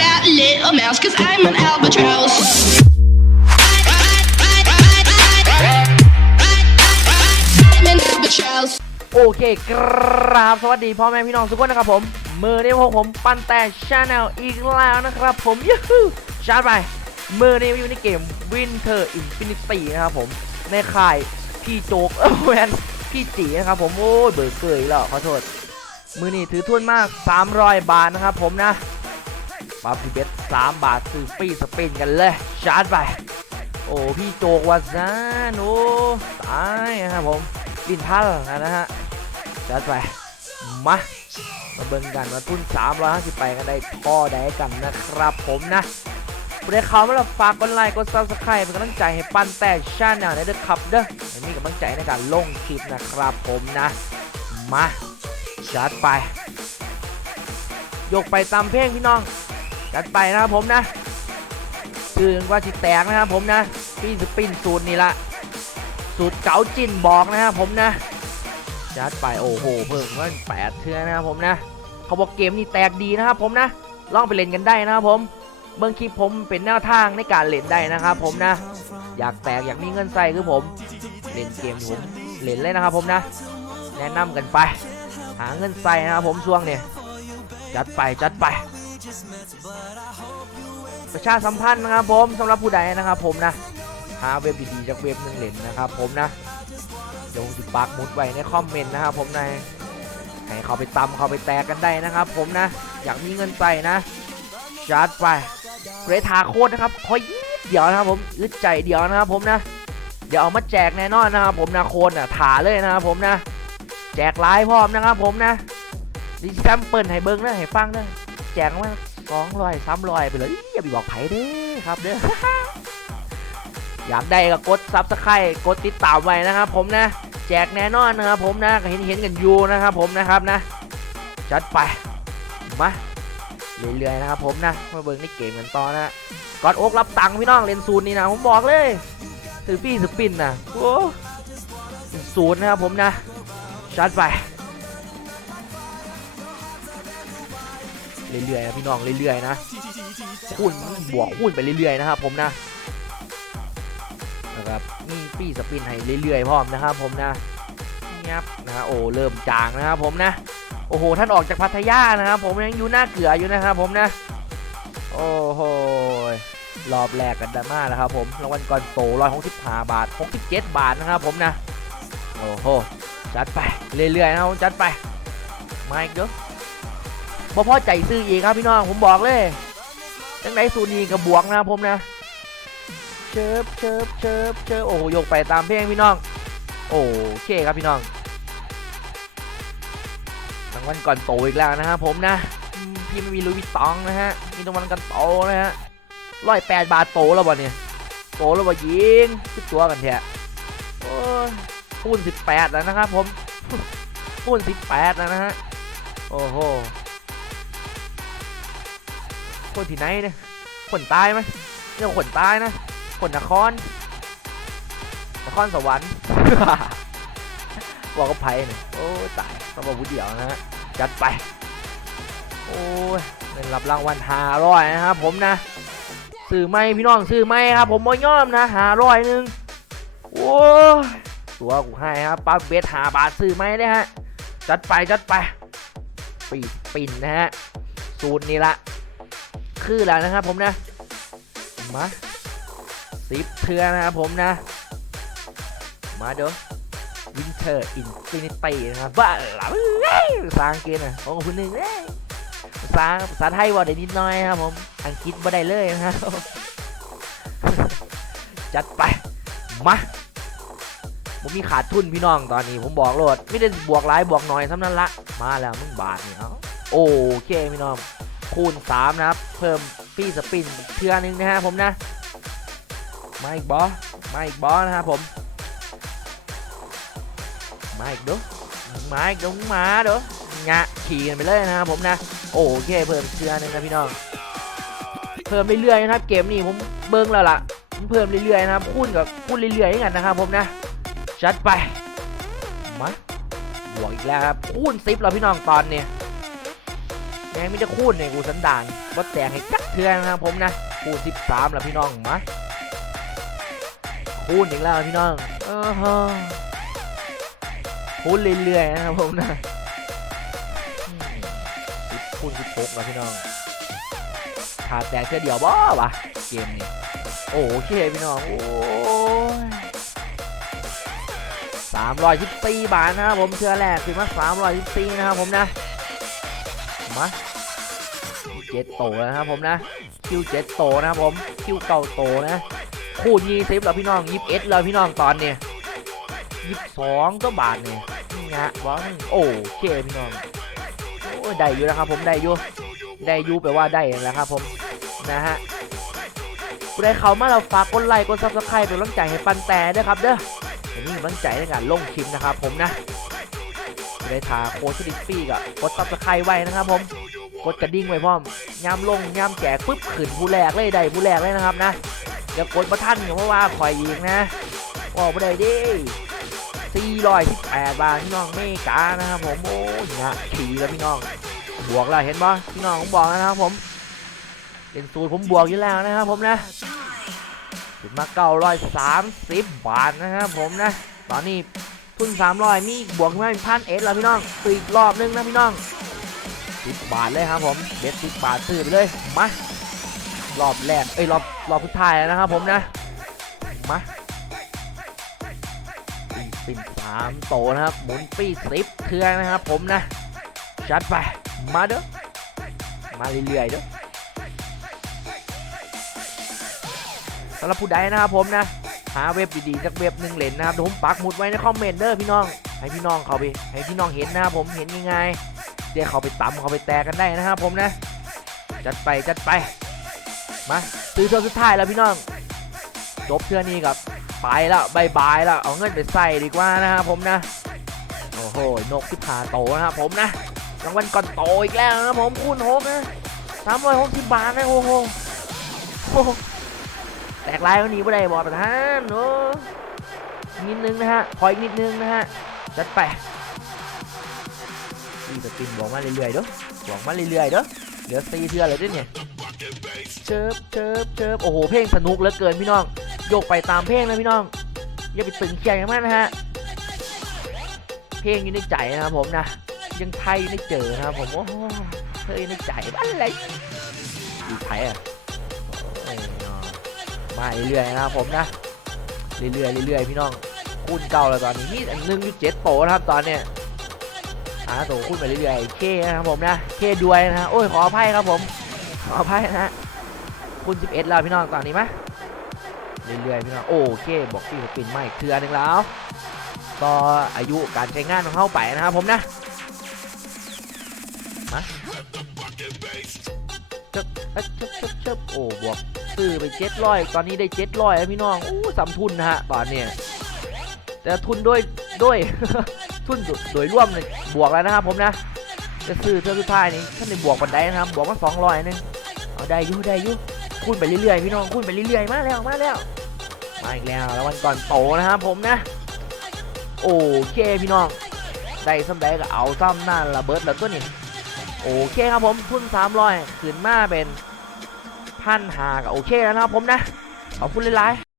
that little mouse, cause I'm an albatross. I'm an albatross. โอเคครับ สวัสดีพ่อแม่พี่น้องทุกคนนะครับผม มือนี้พวกผมปันแต่ชาแนลอีกแล้วนะครับผมยูฮูชาร์จไปมือนี้อยู่ในเกม Winter Infinity นะครับผม ในค่ายพี่โจ๊กเออแมนพี่จีนะครับผม โอ้ยเบิร์เกยอีกแล้วขอโทษ มือนี้ถือทุนมาก 300 บาทนะครับผมนะ ปาพีเบส3บาทซื้อฟรีสปินกันเลยชาร์จไป โอ้พี่โจกวาซานโอ้ตายนะครับผมลินพัลนะฮะจัดไปมามาเบิ่งกันว่าทุน350ไปกันได้ท่อใดกันนะครับผมนะผู้ใดเขามาแล้วฝากกดไลค์กด subscribe เป็นกำลังใจให้ปั้นแต่ชาแนลในเด้อครับเด้อมีกำลังใจในการลงคลิปนะครับผมนะ มาจัดไป ยกไปตามเพลงพี่น้อง จัดไปนะครับผมนะคือว่าสิแตกนะครับผมนะพี่สปินสูตรนี่ละสูตรเก๋าจินบอกนะครับผมนะจัดไปโอ้โหเพิ่มว่าแปดเทือนะครับผมนะเขาบอกเกมนี้แตกดีนะครับผมนะลองไปเล่นกันได้นะครับผมเบื้องคลิปผมเป็นแนวทางในการเล่นได้นะครับผมนะ อยากแตกอยากมีเงินใส่คือผมเล่นเกมผมเล่นเลยนะครับผมนะ แนะนำกันไป หาเงินใส่นะครับผมช่วงนี้จัดไปจัดไป ประชาสัมพันธ์นะครับผมสำหรับผู้ใดนะครับผมนะหาเว็บดีๆจากเว็บหนึ่งเล่นนะครับผมนะเดี๋ยวผมจะปักมุดไว้ในคอมเมนต์นะครับผมในให้เขาไปตำเขาไปแตกกันได้นะครับผมนะ อยากมีเงินใส่นะชาร์จไปเกรทาโคตรนะครับคอยเดี๋ยวนะครับผมอึดใจเดี๋ยวนะครับผมนะเดี๋ยวเอามาแจกแน่นอนนะครับผมนะโคนอะถาเลยนะครับผมนะ แจกลายพร้อมนะครับผมนะดิจิทัลเปิดให้เบิ้งนะให้ฟังนะ แจกมาสองรอยสามรอยไปเลยอย่าไปบอกไผเด้อครับเด้ออยากได้ก็กดซับสไครต์กดติดตามไว้นะครับผมนะ แจกแน่นอนนะครับผมนะเห็นเห็นกันอยู่นะครับผมนะครับนะ จัดไปมาเรื่อยๆนะครับผมนะมาเบิ่งในเกมกันต่อนะกอดอกรับตังค์พี่น้องเลนศูนนี่นะผมบอกเลยถือพี่สปินนะโอ้ศูนย์นะครับผมนะจัดไป เรื่อยๆนะพี่น้องเรื่อยๆนะคูณบวกคูณไปเรื่อยๆนะครับผมนะนะครับนี่ปี้สปินให้เรื่อยๆพร้อมนะครับผมนะงับนะฮะโอ้เริ่มจางนะครับผมนะโอ้โหท่านออกจากพัทยานะครับผมยังอยู่หน้าเกลืออยู่นะครับผมนะโอ้โหรอบแรกกันดราม่าแล้วครับผมรางวัลก่อนโตร้อยหกสิบห้าบาทหกสิบเจ็ดบาทนะครับผมนะโอ้โหจัดไปเรื่อยๆนะครับจัดไปมาอีกเด้อ บ่พอใจซื้ออีกครับพี่น้องผมบอกเลยจังไดสูนีกับบวกนะผมนะเชิบเชิบเชิบเชิบโอ้โยกไปตามเพลงพี่น้อง โอเคครับพี่น้องรางวัลก่อนโตอีกแล้วนะครับผมนะพี่ไม่มีลุยวิตตองนะฮะมีรางวัลกันโตนะฮะร้อยแปดบาทโตแล้วบ่เนี่ยโตแล้วบ่ยิงคิดตัวกันแท้โอ้ยปูนสิบแปดแล้วนะครับผมปูนสิบแปดแล้วนะฮะโอ้โห คนที่ไหนเนี่ยคนตายไหมเรียกว่าคนตายนะคนนครนครสวรรค์บอกกับไผ่เนี่ยโอ้ตายต้องบอกผู้เดียวนะฮะจัดไป โอ้ยเงินรับรางวัลหาร้อยนะครับผมนะซื้อไม่พี่น้องซื้อไม่ครับ ผมบ่ยอมนะหาร้อยหนึ่งโอ้ยตัวกูให้ครับปั๊บเบสหาบาทซื้อไม่ได้ฮะจัดไปจัดไปปีปินนะฮะสูตรนี้ละ คือแล้วนะครับผมนะมาสิบเทือนะครับผมนะ มาเด้อวินเทอร์อินฟินิตี้นะครับบ้าหลังภาษาอังกฤษนะของคุณหนึ่งเอ้ยภาษาภาษาไทยว่าได้นิดหน้อยครับผม อังกฤษว่ได้เลยนะครับจัดไป มาผมมีขาดทุนพี่น้องตอนนี้ผมบอกโลดไม่ได้บวกหลายบวกน้อยเท่านั้นละ มาแล้วมึงบาทนี่เอาโอเคพี่น้องคูณ 3 นะครับ เพิ่มฟี่สปินเทือนึงนะฮะผมนะ มาอีกบอมาอีกบอนะครับผม มาอีกดูมาอีกดูมาด้องะขี่กันไปเลยนะครับผมนะ โอเคเพิ่มเทือนึงนะพี่น้อง เพิ่มเรื่อยๆนะครับ เกมนี้ผมเบิ้งแล้วล่ะผมเพิ่มเรื่อยๆนะครับคูณกับคูณเรื่อยๆอย่างนั้นนะครับผมนะจัดไปมาบวกอีกแล้วครับคูณซิปแล้วพี่น้องตอนนี้ แม่งไมแต่จะคูณเนี่ยกูสันดานว่าแตกให้จักเทือนนะครับผมนะคูณสิบสามแล้วพี่น้องมาคูณอีกแล้วพี่น้องเออฮะคูณเรื่อยๆนะครับผมนะอืมสิบคูณสิบหกแล้วพี่น้องขาดแตกแค่เดียวบ่วะเกมนี้โอ้โอเคพี่น้องโอ้ยสามร้อยสิบสี่บาทนะครับผมเชื่อแรกคือมาสามร้อยสิบสี่นะครับผมนะ มาเจ็ดโตนะครับผมนะคิวเจ็ดโตนะครับผมคิวเก่าโตนะคูณยี่สิบแล้วพี่น้องยี่สิบเอ็ดแล้วพี่น้องตอนเนี่ยยี่สิบสองตัวบาทเนี่ยนี่ฮะว้าวโอ้เคพี่น้องโอ้ได้อยู่นะครับผมได้อยู่ได้อยู่แปลว่าได้แล้วครับผมนะฮะผู้ใดเข้ามาเราฝากกดไลค์กดซับสไครป์เป็นกำลังใจให้ปันแต่ด้วยครับเด้อผมมีกำลังใจในการลงคลิปนะครับผมนะ ผู้ทาโคชดิฟฟี่ก็กดซับสไคร์ไว้นะครับผมกดกระดิ่งไว้พร้อมยามลงยามแจกปุ๊บขึ้นผู้แรกเลยได้ผู้แรกเลยนะครับนะอย่ากดประทันอย่าเพราว่าคอยยิงนะออกไปได้ดิ418บาทพี่น้องเมกานะครับผมโอ้ยนี่ยขี่แล้วพี่น้องบวกแล้วเห็นป่ะพี่น้องผมบอกนะครับผม เป็นสูตรผมบวกอยู่แล้วนะครับผมนะถึงมา930บาทนะครับผมนะ ตอนนี้ ทุน300มีบวกขึ้นมาเป็นพันเอ็ดแล้วพี่น้องซื้ออีกรอบนึงนะพี่น้องสิบบาทเลยครับผมเบ็ดสิบบาทซื้อไปเลยมารอบแรกเอ้ยรอบรอบสุดท้ายแล้วนะครับผมนะมาปีสิบสามโตนะครับหมุนปีสิบเครื่องนะครับผมนะจัดไปมาเด้อมาเรื่อยๆเด้อสำหรับผู้ใดนะครับผมนะ หาเว็บดีๆสักเว็บหนึ่งเล่นนะครับผมปักหมุดไว้ในคอมเมนต์เด้อพี่น้อง ให้พี่น้องเขาไปให้พี่น้องเห็นนะครับผมเห็นยังไงเดี๋ยวเขาไปตำเขาไปแตกกันได้นะครับผมนะ จัดไปจัดไป มาซื้อเทือสุดท้ายแล้วพี่น้อง จบเทือนี้กับไปแล้วบายบายแล้วเอาเงินไปใส่ดีกว่านะครับผมนะ โอ้โหนกที่ผ่าโตนะครับผมนะรางวัลก่อนโตอีกแล้วนะผมคูณหกนะสามร้อยหกสิบบาทนะโอ้โห ตกลายวันนี้ไม่ได้บอกประธานโอ้นิดนึงนะฮะขออีกนิดนึงนะฮะจัดไปซีสปินบอกมาเรื่อยๆเด้อบอกมาเรื่อยๆเด้อเหลือซีเทือเลยด้วยเนี่ยเชิบเชิบเชิบโอ้โหเพลงสนุกเหลือเกินพี่น้องโยกไปตามเพลงนะพี่น้องอย่าไปตึงเคียงมากนะฮะเพลงอยู่ในใจนะครับผมนะยังไทยอยู่ในเจอนะครับผมโอ้โหเธออยู่ในใจอะไรอยู่ไทยอะ มาเรื่อยๆนะครับผมนะเรื่อยๆเรื่อยๆพี่น้องคูณเก่าแล้วตอนนี้นี่หนึ่งจุดเจ็ดโตนะครับตอนเนี้ยหาตัวคุณไปเรื่อยๆเคนะครับผมนะเคด้วยนะฮะโอ้ยขออภัยครับผมขออภัยนะฮะคุณ11แล้วพี่น้องตอนนี้มะเรื่อยๆพี่น้องโอเคบอกพี่สปินไม่เครือหนึ่งแล้วก็อายุการใช้งานของเข้าไปนะครับผมนะมาจับจับจับจับโอ้บวก ซื้อไปเจ็ดร้อยตอนนี้ได้เจ็ดร้อยแล้วพี่น้องอู้สำทุนนะฮะตอนนี้แต่ทุนด้วยด้วยทุนโดยร่วมเลยบวกแล้วนะครับผมนะจะซื้อเท่าสุดท้ายนี้ท่านในบวกบันไดนะครับบวกมาสองร้อยนึงเอาได้ยุ่ได้ยุ่คูณไปเรื่อยๆพี่น้องคูณไปเรื่อยๆมาแล้วมาแล้วมาอีกแล้วแล้ววันก่อนโตนะครับผมนะ โอเคพี่น้องได้ซ้ำได้ก็เอาซ้ำหน้าระเบิดแล้วตัวนี้โอเคครับผมทุนสามร้อยขึ้นมาเป็น พันหาก็โอเคแล้วนะครับผมนะขอบคุณหลายๆ